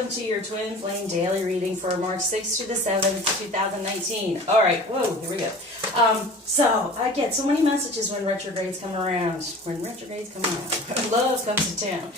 welcome to your Twin Flame Daily Reading for March 6th to the 7th, 2019. All right, whoa, here we go. So I get so many messages when retrogrades come around. Love comes to town.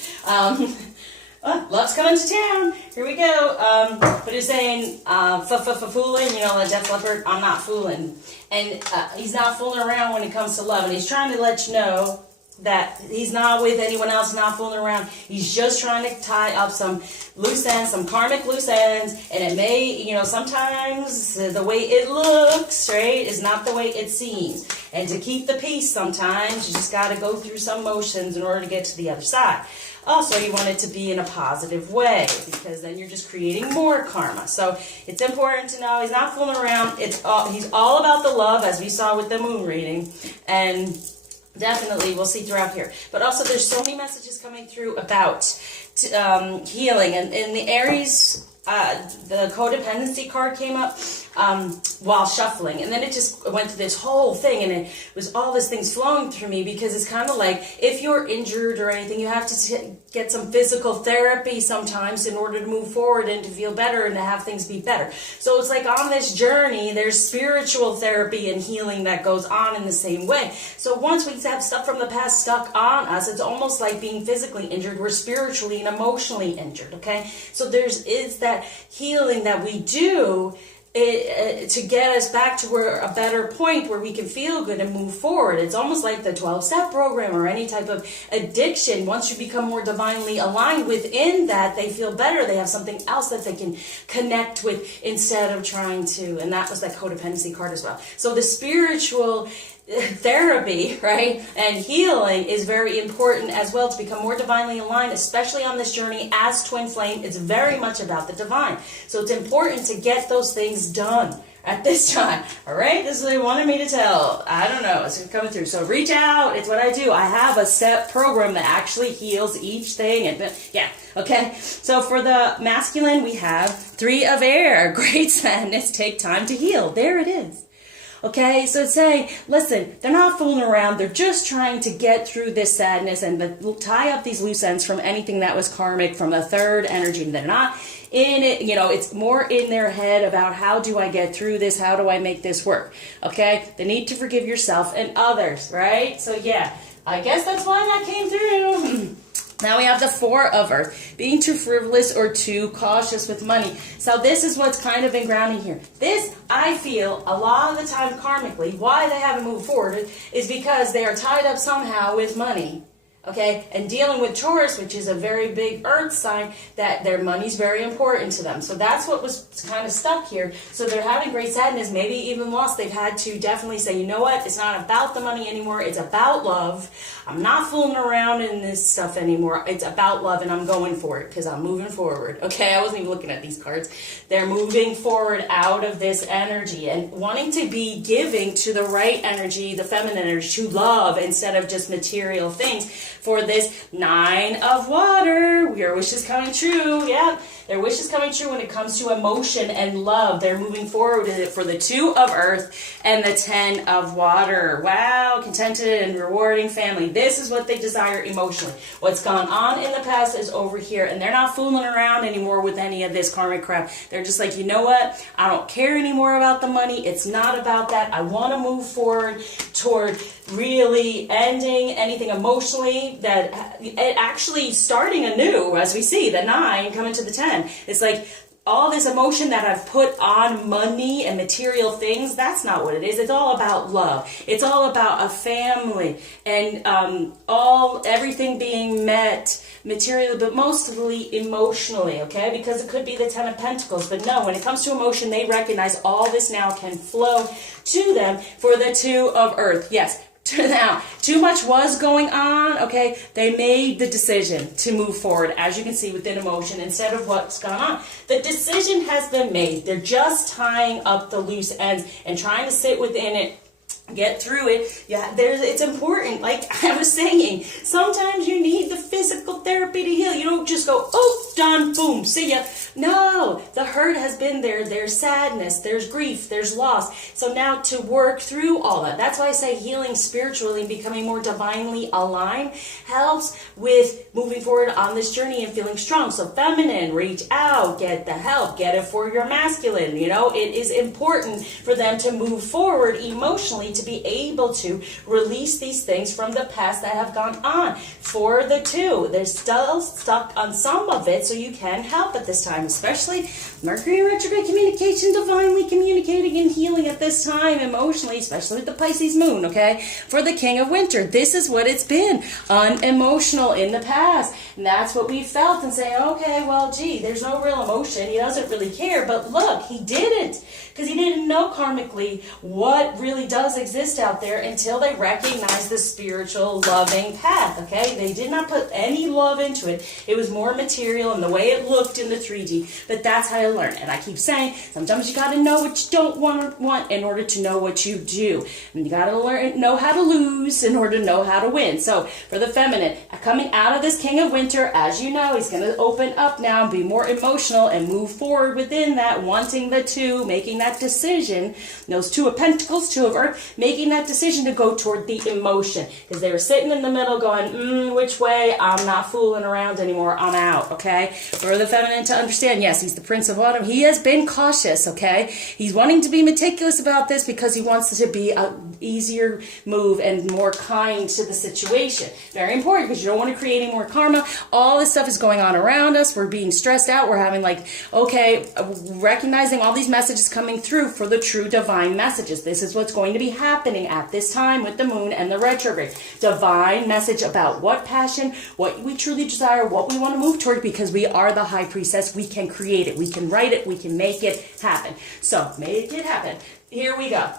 Love's coming to town. Here we go. But he's saying, fooling, you know, like Def Leppard, I'm not fooling. And he's not fooling around when it comes to love. And he's trying to let you know that he's not with anyone else, not fooling around. He's just trying to tie up some loose ends, some karmic loose ends. And it may, you know, sometimes the way it looks, right, is not the way it seems. And to keep the peace sometimes, you just got to go through some motions in order to get to the other side. Also, you want it to be in a positive way, because then you're just creating more karma. So it's important to know he's not fooling around. He's all about the love, as we saw with the moon reading. And definitely we'll see throughout here. But also there's so many messages coming through about healing. And in the Aries, the codependency card came up while shuffling, and then it just went to this whole thing, and it was all these things flowing through me, because it's kind of like if you're injured or anything, you have to get some physical therapy sometimes in order to move forward and to feel better and to have things be better. So it's like on this journey there's spiritual therapy and healing that goes on in the same way. So once we have stuff from the past stuck on us, it's almost like being physically injured. We're spiritually and emotionally injured, okay? So is that healing that we do to get us back to a better point where we can feel good and move forward. It's almost like the 12-step program or any type of addiction. Once you become more divinely aligned within that, they feel better. They have something else that they can connect with instead of trying to, and that was that codependency card as well. So the spiritual therapy, right, and healing is very important as well to become more divinely aligned, especially on this journey as twin flame. It's very much about the divine. So it's important to get those things done at this time. All right, this is what they wanted me to tell. I don't know, it's coming through. So reach out. It's what I do. I have a set program that actually heals each thing. And yeah, okay. So for the masculine, we have 3 of air. Great sadness, take time to heal. There it is. Okay, so it's saying, listen, they're not fooling around. They're just trying to get through this sadness and tie up these loose ends from anything that was karmic from the third energy. They're not in it, you know, it's more in their head about how do I get through this? How do I make this work? Okay, they need to forgive yourself and others, right? So yeah, I guess that's why that came through. Now we have the 4 of earth, being too frivolous or too cautious with money. So this is what's kind of been grounding here. This, I feel, a lot of the time karmically, why they haven't moved forward is because they are tied up somehow with money. Okay, and dealing with Taurus, which is a very big earth sign, that their money's very important to them. So that's what was kind of stuck here. So they're having great sadness, maybe even lost. They've had to definitely say, you know what, it's not about the money anymore. It's about love. I'm not fooling around in this stuff anymore. It's about love, and I'm going for it because I'm moving forward. Okay, I wasn't even looking at these cards. They're moving forward out of this energy and wanting to be giving to the right energy, the feminine energy, to love instead of just material things. For this 9 of water, your wish is coming true. Yeah, their wish is coming true when it comes to emotion and love. They're moving forward with it for the 2 of earth and the 10 of water. Wow, contented and rewarding family. This is what they desire emotionally. What's gone on in the past is over here, and they're not fooling around anymore with any of this karmic crap. They're just like, you know what? I don't care anymore about the money. It's not about that. I want to move forward toward really ending anything emotionally, that it actually starting anew, as we see the 9 coming to the 10. It's like all this emotion that I've put on money and material things, that's not what it is. It's all about love. It's all about a family and everything being met materially, but mostly emotionally, okay? Because it could be the 10 of Pentacles, but no, when it comes to emotion, they recognize all this now can flow to them for the 2 of earth. Yes. Now, too much was going on, okay? They made the decision to move forward, as you can see, within emotion instead of what's gone on. The decision has been made. They're just tying up the loose ends and trying to sit within it, get through it. Yeah, it's important. Like I was saying, sometimes you need the physical therapy to heal. You don't just go, oh, done, boom, see ya. No, the hurt has been there. There's sadness, there's grief, there's loss. So now to work through all that. That's why I say healing spiritually and becoming more divinely aligned helps with moving forward on this journey and feeling strong. So feminine, reach out, get the help, get it for your masculine. You know, it is important for them to move forward emotionally to be able to release these things from the past that have gone on. For the two, they're still stuck on some of it, so you can help at this time, especially Mercury in retrograde communication, divinely communicating and healing at this time emotionally, especially with the Pisces moon, okay? For the King of Winter, this is what it's been, unemotional in the past. And that's what we felt and say, okay, well, gee, there's no real emotion. He doesn't really care. But look, he didn't, because he didn't know karmically what really does exist out there until they recognized the spiritual loving path, okay? They did not put any love into it. It was more material and the way it looked in the 3D, but that's how you learn. And I keep saying, sometimes you got to know what you don't want in order to know what you do. And you got to know how to lose in order to know how to win. So for the feminine, coming out of this King of Winter, as you know, he's going to open up now and be more emotional and move forward within that, wanting the two, making that decision, those Two of Pentacles, Two of Earth, making that decision to go toward the emotion. Because they were sitting in the middle going, which way? I'm not fooling around anymore. I'm out, okay? For the feminine to understand, yes, he's the Prince of Autumn. He has been cautious, okay? He's wanting to be meticulous about this because he wants it to be an easier move and more kind to the situation. Very important, because you don't want to create any more karma. All this stuff is going on around us. We're being stressed out. We're having recognizing all these messages coming through for the true divine messages. This is what's going to be happening at this time with the moon and the retrograde. Divine message about what passion, what we truly desire, what we want to move toward, because we are the high priestess. We can create it. We can write it. We can make it happen. So make it happen. Here we go.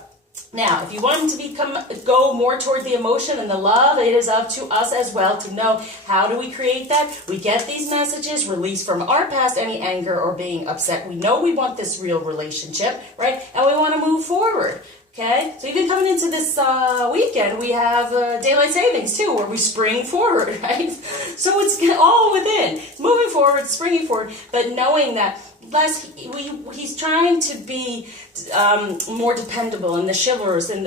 Now, if you want to go more toward the emotion and the love, it is up to us as well to know how do we create that. We get these messages, release from our past any anger or being upset. We know we want this real relationship, right? And we want to move forward. Okay, so even coming into this weekend, we have daylight savings too, where we spring forward, right? So it's all within. It's moving forward, springing forward, but knowing that he's trying to be more dependable and the chivalrous, and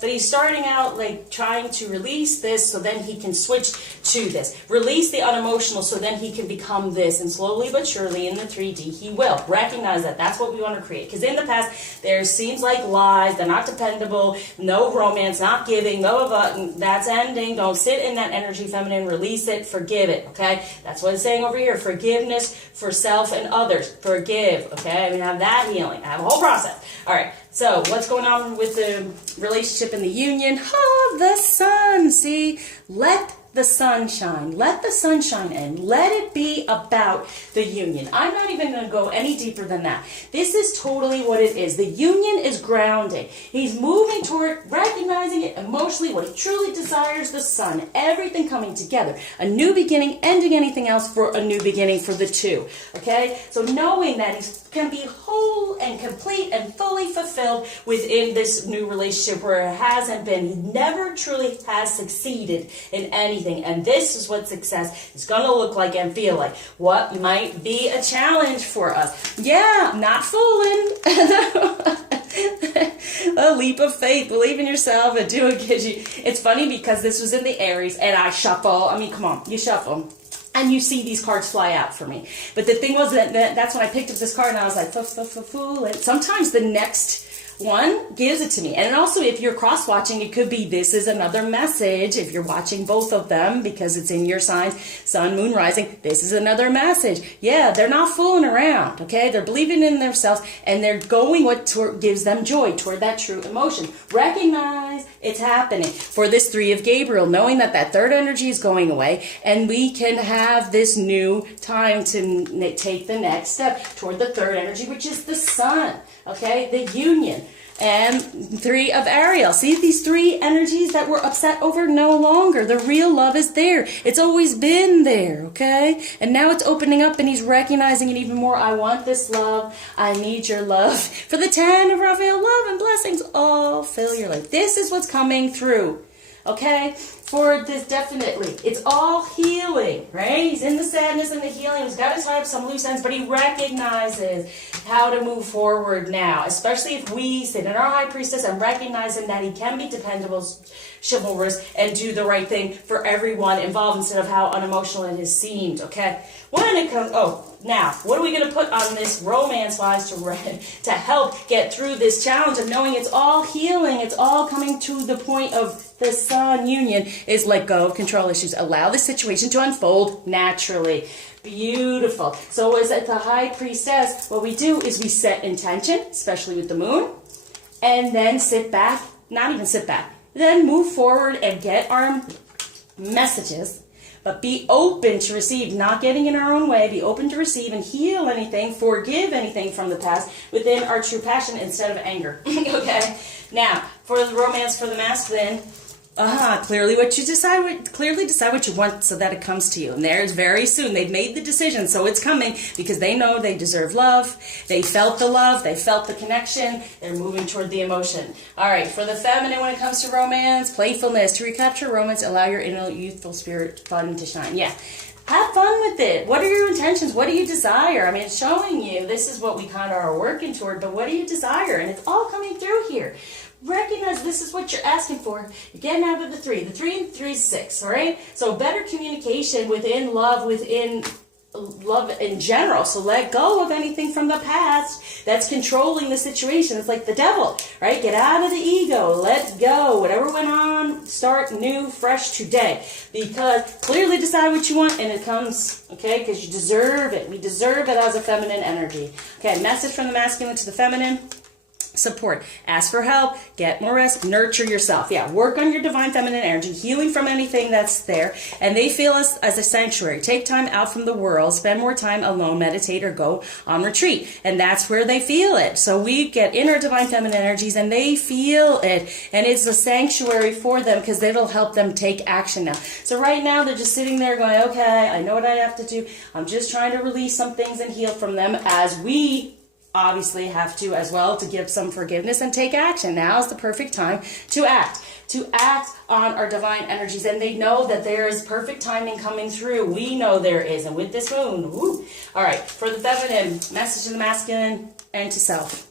but he's starting out like trying to release this so then he can switch to this. Release the unemotional so then he can become this, and slowly but surely in the 3D he will recognize that that's what we want to create. Because in the past there seems like lies, they're not dependable, no romance, not giving, blah, blah, blah. That's ending. Don't sit in that energy, feminine. Release it, forgive it, okay? That's what it's saying over here. Forgiveness for self and others. Forgive, okay? We have that healing. I have a whole process. All right, so what's going on with the relationship and the union? Oh, the sun. See, let the sun shine. Let the sun shine in. Let it be about the union. I'm not even going to go any deeper than that. This is totally what it is. The union is grounding. He's moving toward recognizing it emotionally, what he truly desires, the sun, everything coming together. A new beginning, ending anything else for a new beginning for the two. Okay? So knowing that he can be whole and complete and fully fulfilled within this new relationship where it hasn't been. He never truly has succeeded in anything. And this is what success is going to look like and feel like. What might be a challenge for us? Yeah, not fooling. A leap of faith. Believe in yourself and do it. It's funny because this was in the Aries and I shuffle. I mean, come on, you shuffle. And you see these cards fly out for me. But the thing was that's when I picked up this card and I was like, fool. And sometimes the next one gives it to me. And also if you're cross-watching, it could be this is another message. If you're watching both of them because it's in your signs, sun, moon, rising, this is another message. Yeah, they're not fooling around, okay? They're believing in themselves and they're going what gives them joy toward that true emotion. Recognize it's happening. For this 3 of Gabriel, knowing that that third energy is going away and we can have this new time to take the next step toward the third energy, which is the sun, okay? The union. And 3 of Ariel. See these 3 energies that were upset over no longer. The real love is there. It's always been there, okay? And now it's opening up and he's recognizing it even more. I want this love. I need your love. For the 10 of Raphael, love and blessings all fill your life. This is what's coming through, okay? for this, definitely. It's all healing, right? He's in the sadness and the healing. He's got to tie up some loose ends, but he recognizes how to move forward now, especially if we sit in our high priestess and recognizing that he can be dependable, chivalrous, and do the right thing for everyone involved instead of how unemotional it has seemed, okay? When it comes, now, what are we going to put on this romance-wise to help get through this challenge of knowing it's all healing, it's all coming to the point of the sun union, is let go of control issues. Allow the situation to unfold naturally. Beautiful. So as at the high priestess, what we do is we set intention, especially with the moon, and then sit back, not even sit back, then move forward and get our messages, but be open to receive, not getting in our own way, be open to receive and heal anything, forgive anything from the past within our true passion instead of anger. Okay? Now, for the romance for the masculine, clearly decide what you want so that it comes to you. And there's very soon. They've made the decision, so it's coming because they know they deserve love. They felt the love. They felt the connection. They're moving toward the emotion. All right, for the feminine when it comes to romance, playfulness. To recapture romance, allow your inner youthful spirit fun to shine. Yeah. Have fun with it. What are your intentions? What do you desire? I mean, it's showing you this is what we kind of are working toward, but what do you desire? And it's all coming through here. Recognize this is what you're asking for. You're getting out of the 3. The 3 and 3 is 6, all right? So better communication within love in general. So let go of anything from the past that's controlling the situation. It's like the devil, right? Get out of the ego. Let go. Whatever went on, start new, fresh today. Because clearly decide what you want and it comes, okay? Because you deserve it. We deserve it as a feminine energy. Okay, message from the masculine to the feminine. Support. Ask for help. Get more rest. Nurture yourself. Yeah, work on your divine feminine energy, healing from anything that's there. And they feel us as a sanctuary. Take time out from the world. Spend more time alone. Meditate or go on retreat. And that's where they feel it. So we get in our divine feminine energies and they feel it. And it's a sanctuary for them because it'll help them take action now. So right now they're just sitting there going, okay, I know what I have to do. I'm just trying to release some things and heal from them as we obviously have to as well to give some forgiveness and take action. Now is the perfect time to act on our divine energies, and they know that there is perfect timing coming through. We know there is, and with this moon, woo. All right, for the feminine, message to the masculine and to self.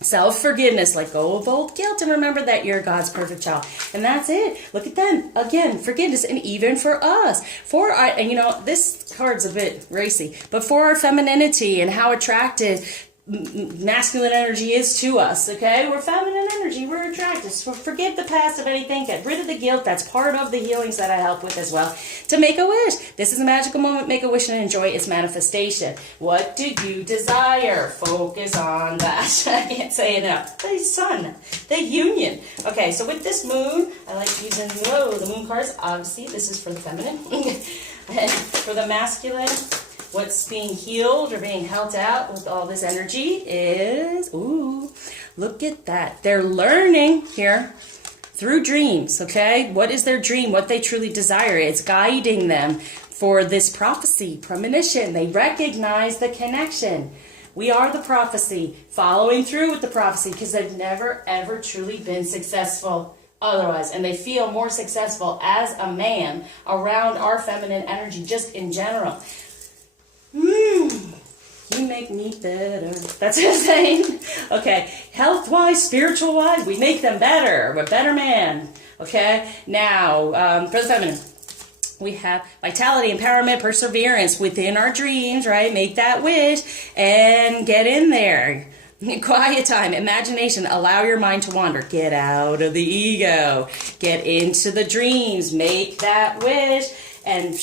Self-forgiveness, let go of old guilt, and remember that you're God's perfect child. And that's it. Look at them. Again, forgiveness, and even for us. And you know, this card's a bit racy, but for our femininity and how attractive masculine energy is to us, okay? We're feminine energy, we're attracted. So forgive the past of anything, get rid of the guilt. That's part of the healings that I help with as well. To make a wish. This is a magical moment. Make a wish and enjoy its manifestation. What do you desire? Focus on that. I can't say it enough. The sun, the union. Okay, so with this moon, I like using the moon cards. Obviously, this is for the feminine. And for the masculine, what's being healed or being held out with all this energy is, ooh, look at that. They're learning here through dreams, okay? What is their dream? What they truly desire. It's guiding them for this prophecy, premonition. They recognize the connection. We are the prophecy, following through with the prophecy because they've never, ever truly been successful otherwise, and they feel more successful as a man around our feminine energy just in general. You make me better. That's what I'm saying. Okay, health-wise, spiritual-wise, we make them better. We're better man. Okay, now for the feminine, we have vitality, empowerment, perseverance within our dreams, right? Make that wish and get in there. Quiet time, imagination, allow your mind to wander. Get out of the ego. Get into the dreams. Make that wish and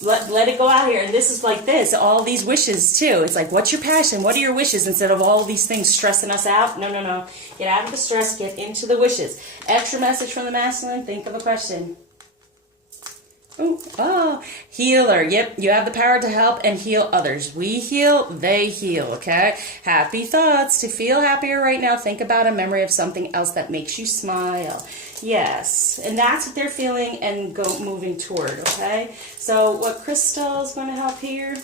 let it go out here. And this is like this, all these wishes too. It's like, what's your passion? What are your wishes? Instead of all these things stressing us out. No. Get out of the stress. Get into the wishes. Extra message from the masculine. Think of a question. Healer. Yep, you have the power to help and heal others. We heal, they heal, okay? Happy thoughts. To feel happier right now, think about a memory of something else that makes you smile. Yes, and that's what they're feeling and moving toward, okay? So what crystal is going to help here?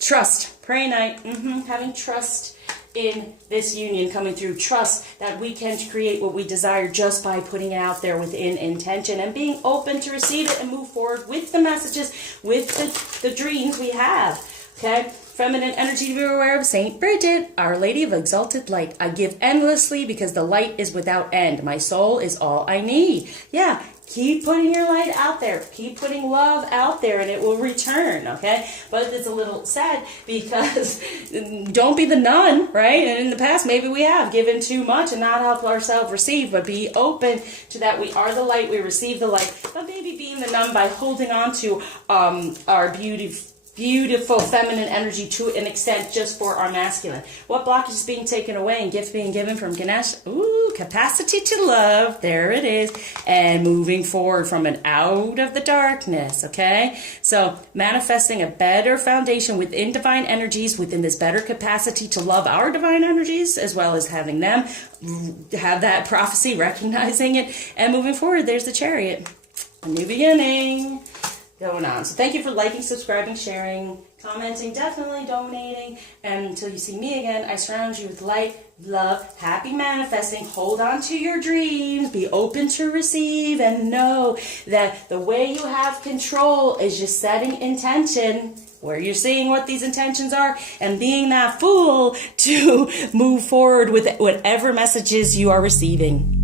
Trust. Pray night. Having trust in this union coming through. Trust that we can create what we desire just by putting it out there within intention and being open to receive it and move forward with the messages, with the dreams we have. Okay? Feminine energy to be aware of. Saint Bridget, Our Lady of Exalted Light. I give endlessly because the light is without end. My soul is all I need. Yeah, keep putting your light out there. Keep putting love out there and it will return, okay? But it's a little sad because don't be the nun, right? And in the past, maybe we have given too much and not helped ourselves receive, but be open to that. We are the light. We receive the light. But maybe being the nun by holding on to our beautiful feminine energy to an extent just for our masculine. What blockage is being taken away and gifts being given from Ganesh? Ooh, capacity to love. There it is. And moving forward from an out of the darkness, okay? So manifesting a better foundation within divine energies, within this better capacity to love our divine energies, as well as having them have that prophecy, recognizing it, and moving forward. There's the Chariot. A new beginning going on. So thank you for liking, subscribing, sharing, commenting, definitely donating. And until you see me again, I surround you with light, love, happy manifesting. Hold on to your dreams. Be open to receive and know that the way you have control is just setting intention where you're seeing what these intentions are and being that fool to move forward with whatever messages you are receiving.